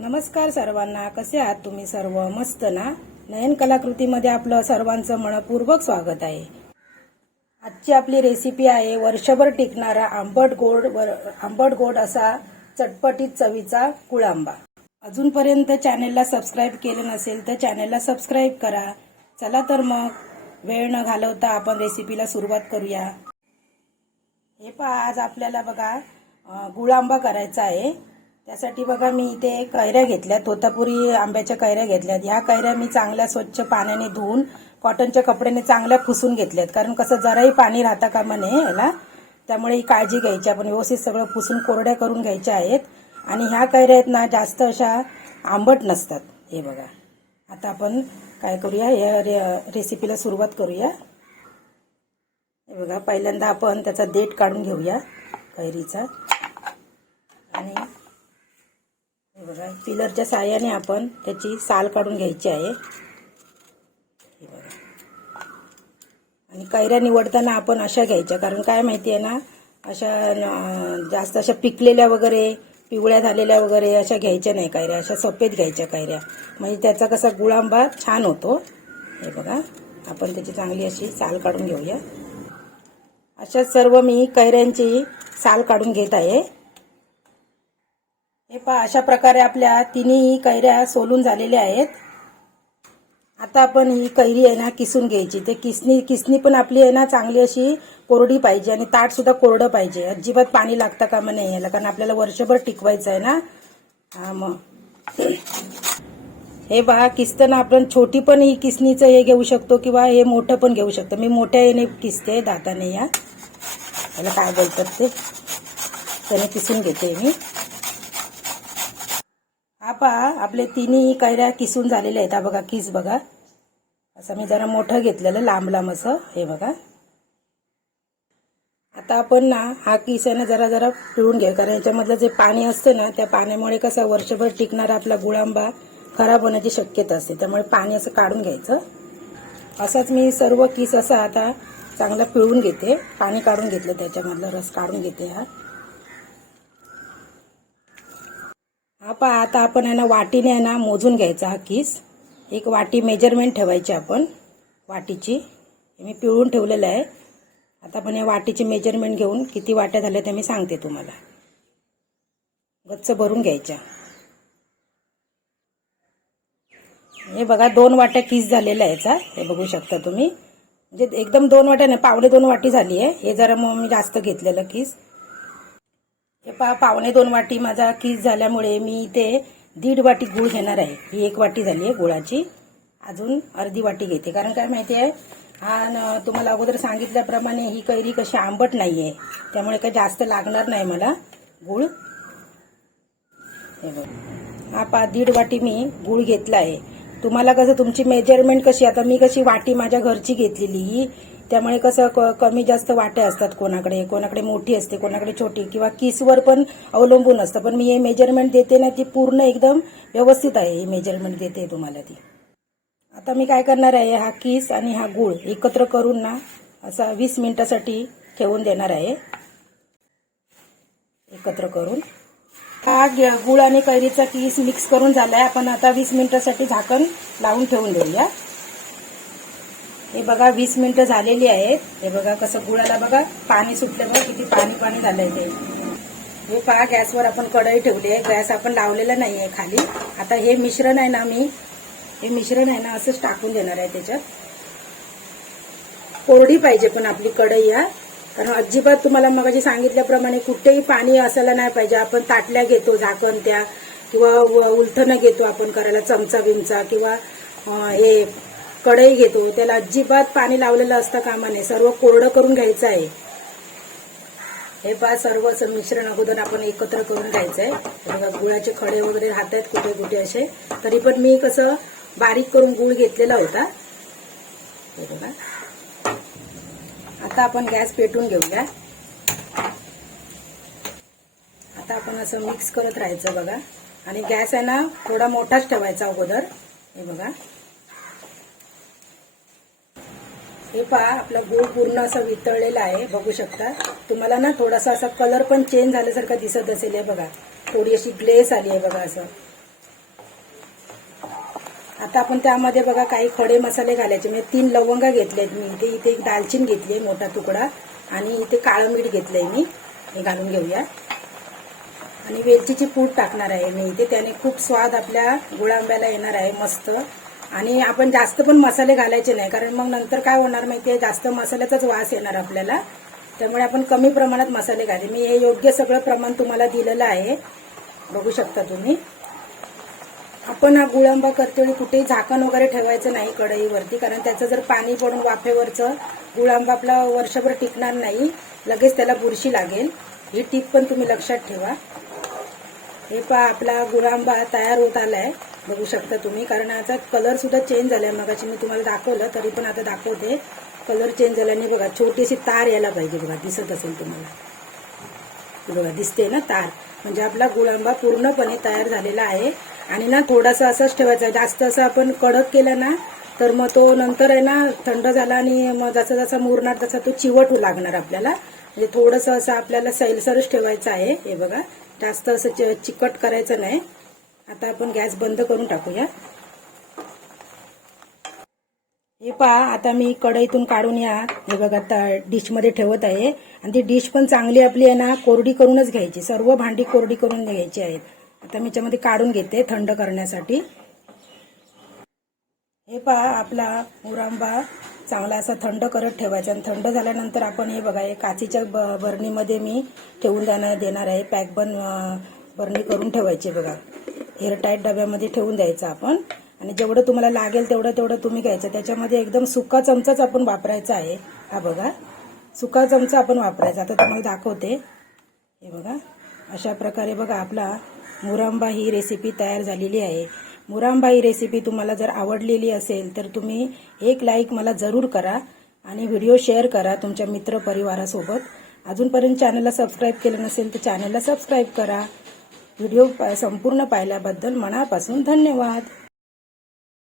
नमस्कार सर्वांना कसे आहात तुम्ही सर्व? मस्त ना? नयन कलाकृतीमध्ये आपलं सर्वांचं मनपूर्वक स्वागत आहे. आजची आपली रेसिपी आहे वर्षभर टिकणारा आंबट गोड वर आंबट गोड असा चटपटीत चवीचा कुळांबा. अजूनपर्यंत चॅनेलला सबस्क्राईब केलं नसेल तर चॅनेलला सबस्क्राईब करा. चला तर मग वेळ न घालवता आपण रेसिपीला सुरुवात करूया. हे पहा आज आपल्याला बघा गुळांबा करायचा आहे. त्यासाठी बघा मी इथे कैऱ्या घेतल्या तोतापुरी आंब्याच्या कैऱ्या घेतल्यात. ह्या कैऱ्या मी चांगल्या स्वच्छ पाण्याने धुवून कॉटनच्या कपड्याने चांगल्या पुसून घेतल्यात. कारण कसं जराही पाणी राहता कामा नये याला. त्यामुळे ही काळजी घ्यायची. आपण व्यवस्थित सगळं पुसून कोरड्या करून घ्यायच्या आहेत. आणि ह्या कैऱ्या आहेत ना जास्त अशा आंबट नसतात. हे बघा. आता आपण काय करूया? या रे- रेसिपीला सुरुवात करूया. हे बघा पहिल्यांदा आपण त्याचा देठ काढून घेऊया कैरीचा आणि हे बघा पिलरच्या साह्याने आपण त्याची साल काढून घ्यायची आहे. आणि कैऱ्या निवडताना आपण अशा घ्यायच्या कारण काय माहिती आहे ना अशा जास्त अशा पिकलेल्या वगैरे पिवळ्या झालेल्या वगैरे अशा घ्यायच्या नाही कैऱ्या अशा सफेद घ्यायच्या कैऱ्या. म्हणजे त्याचा कसा गुळांबा छान होतो. हे बघा. आपण त्याची चांगली अशी साल काढून घेऊया. अशा सर्व मी कैऱ्यांची साल काढून घेत आहे. हे पहा अशा प्रकारे आपल्या तिन्ही कैऱ्या सोलून झालेल्या आहेत. आता आपण ही कैरी आहे ना किसून घ्यायची. ते किसनी किसनी पण आपली आहे ना चांगली अशी कोरडी पाहिजे आणि ताट सुद्धा कोरडं पाहिजे. अजिबात पाणी लागतं का मग नाही याला? कारण आपल्याला वर्षभर टिकवायचं आहे ना. हा मग. हे पहा किसताना आपण छोटी पण ही किसनीचं हे घेऊ शकतो किंवा हे मोठं पण घेऊ शकतो. मी मोठ्या याने किसते दाताने या. त्याला काय बोलतात ते? त्याने किसून घेते मी. पहा आपले तिन्ही कैऱ्या किसून झालेल्या आहेत. हा बघा किस बघा. असं मी जरा मोठं घेतलेलं लांब लांब असं. हे बघा. आता आपण ना हा किस आहे ना जरा जरा पिळून घेऊ. कारण याच्यामधलं जे पाणी असतं ना त्या पाण्यामुळे कसं वर्षभर टिकणारा आपला गुळांबा खराब होण्याची शक्यता असते. त्यामुळे पाणी असं काढून घ्यायचं. असाच मी सर्व किस असा आता चांगला पिळून घेते. पाणी काढून घेतलं त्याच्यामधला रस काढून घेते हा. हा पहा आता आपण आहे ना वाटीने आहे ना मोजून घ्यायचा हा किस. एक वाटी मेजरमेंट ठेवायची आपण वाटीची. मी पिळून ठेवलेलं आहे. आता आपण या वाटीची मेजरमेंट घेऊन किती वाट्या झाल्या त्या मी सांगते तुम्हाला. गच्च भरून घ्यायच्या. हे बघा दोन वाट्या किस झालेल्या आहे याचा. हे बघू शकता तुम्ही. म्हणजे एकदम दोन वाट्या नाही पावणे दोन वाटी झाली आहे. हे जरा मग मी जास्त घेतलेलं किस. हे पहा पावणे दोन वाटी माझा किस झाल्यामुळे मी इथे दीड वाटी गुळ घेणार आहे. ही एक वाटी झाली आहे गुळाची. अजून अर्धी वाटी घेते. कारण काय माहिती आहे? हा तुम्हाला अगोदर सांगितल्याप्रमाणे ही कैरी कशी आंबट नाही आहे त्यामुळे काही जास्त लागणार नाही मला गुळ. हे बघ. हा पा दीड वाटी मी गुळ घेतला आहे तुम्हाला कसं तुमची मेजरमेंट कशी? आता मी कशी वाटी माझ्या घरची घेतलेली ही त्यामुळे कसं क- कमी जास्त वाट्या असतात कोणाकडे कोणाकडे मोठी असते कोणाकडे छोटी किंवा किसवर पण अवलंबून असतं. पण मी हे मेजरमेंट देते ना ती पूर्ण एकदम व्यवस्थित आहे. ही मेजरमेंट देते तुम्हाला ती. आता मी काय करणार आहे हा किस आणि हा गुळ एकत्र करून ना असा वीस मिनिटासाठी ठेवून देणार आहे. एकत्र करून. हा ग- गुळ आणि कैरीचा किस मिक्स करून झालाय. आपण आता वीस मिनिटासाठी झाकण लावून ठेवून देऊया. हे बघा वीस मिनिटं झालेली आहेत. हे बघा कसं गुळाला बघा पाणी सुटलं बघा किती पाणी पाणी झालंय ते. हे पहा गॅसवर आपण कढई ठेवली आहे. गॅस आपण लावलेला नाही आहे खाली. आता हे मिश्रण आहे ना मी हे मिश्रण आहे ना असंच टाकून देणार आहे त्याच्यात. कोरडी पाहिजे पण आपली कढई या कारण अजिबात तुम्हाला मगाशी सांगितल्याप्रमाणे कुठेही पाणी असायला नाही पाहिजे. आपण ताटल्या घेतो झाकण त्या किंवा व- घेतो आपण करायला चमचा बिमचा किंवा हे कढई घेतो त्याला अजिबात पाणी लावलेलं असतं कामा नये सर्व कोरडं करून घ्यायचं आहे. हे पहा सर्व असं मिश्रण अगोदर आपण एकत्र करून घ्यायचं आहे बघा गुळाचे खडे वगैरे राहत आहेत कुठे कुठे असे. तरी पण मी कसं बारीक करून गुळ घेतलेला होता. हे बघा. आता आपण गॅस पेटून घेऊया. आता आपण असं मिक्स करत राहायचं बघा. आणि गॅस आहे ना थोडा मोठाच ठेवायचा अगोदर. हे बघा. हे पहा आपला गूळ पूर्ण असं वितळलेला आहे बघू शकता. तुम्हाला ना थोडासा असा कलर पण चेंज झाल्यासारखा दिसत असेल हे बघा. थोडी अशी ग्लेस आली आहे बघा असं. आता आपण त्यामध्ये बघा काही खडे मसाले घालायचे. म्हणजे तीन लवंगा घेतलेत मी. इथे इथे एक दालचीन घेतली आहे मोठा तुकडा. आणि इथे काळं मीठ घेतलंय मी. हे घालून घेऊया. आणि वेलचीची पूड टाकणार आहे मी इथे. त्याने खूप स्वाद आपल्या गुळांब्याला येणार आहे. मस्त. आणि आपण जास्त पण मसाले घालायचे नाही कारण मग नंतर काय होणार माहितीये? जास्त मसाल्याचाच वास येणार आपल्याला. त्यामुळे आपण कमी प्रमाणात मसाले घाले. मी हे योग्य सगळं प्रमाण तुम्हाला दिलेलं आहे. बघू शकता तुम्ही. आपण हा गुळंबा करतेवेळी कुठेही झाकण वगैरे ठेवायचं नाही कढईवरती कारण त्याचं जर पाणी पडून वाफेवरचं गुळांबा आपला वर्षभर टिकणार नाही लगेच त्याला बुरशी लागेल. ही टीप पण तुम्ही लक्षात ठेवा. हे पहा आपला गुळांबा तयार होत आलाय. बघू शकता तुम्ही. कारण आता कलर सुद्धा चेंज झालाय मगाशी. मी तुम्हाला दाखवलं तरी पण आता दाखवते. कलर चेंज झाल्याने बघा छोटीशी तार यायला पाहिजे बघा दिसत असेल तुम्हाला. हे बघा दिसते ना तार. म्हणजे आपला गुळांबा पूर्णपणे तयार झालेला आहे. आणि ना थोडासा असंच ठेवायचा आहे. जास्त असं आपण कडक केलं ना तर मग तो नंतर आहे ना थंड झाला आणि मग जसा जसा मुरणार तसा तो चिवट होऊ लागणार आपल्याला. म्हणजे थोडंसं असं आपल्याला सैलसरच ठेवायचं आहे. हे बघा जास्त असं चि- चिकट करायचं नाही. आता आपण गॅस बंद करून टाकूया. हे पहा आता मी कढईतून काढून या. हे बघा आता डिशमध्ये ठेवत आहे. आणि ती डिश पण चांगली आपली आहे ना कोरडी करूनच घ्यायची. सर्व भांडी कोरडी करून घ्यायची आहेत. आता मी याच्यामध्ये काढून घेते थंड करण्यासाठी. हे पहा आपला मुरांबा चांगला असा थंड करत ठेवायचा. आणि थंड झाल्यानंतर आपण हे बघा हे काचीच्या ब- बरणीमध्ये मी ठेवून देणार देणार आहे. पॅक बन बरणी करून ठेवायची बघा. एअरटाईट डब्यामध्ये ठेवून द्यायचं आपण. आणि जेवढं तुम्हाला लागेल तेवढं तेवढं तुम्ही घ्यायचं. त्याच्यामध्ये एकदम सुका चमचाच आपण वापरायचा आहे. हा बघा. सुका चमचा आपण वापरायचा. आता तुम्हाला दाखवते. हे बघा. अशा प्रकारे बघा आपला मुरांबा ही रेसिपी तयार झालेली आहे. मुरांबा ही रेसिपी तुम्हाला जर आवडलेली असेल तर तुम्ही एक लाईक मला जरूर करा आणि व्हिडिओ शेअर करा तुमच्या मित्र परिवारासोबत अजूनपर्यंत चॅनलला सबस्क्राईब केलं नसेल तर चॅनलला सबस्क्राईब करा. व्हिडिओ संपूर्ण पाहिल्याबद्दल मनापासून धन्यवाद.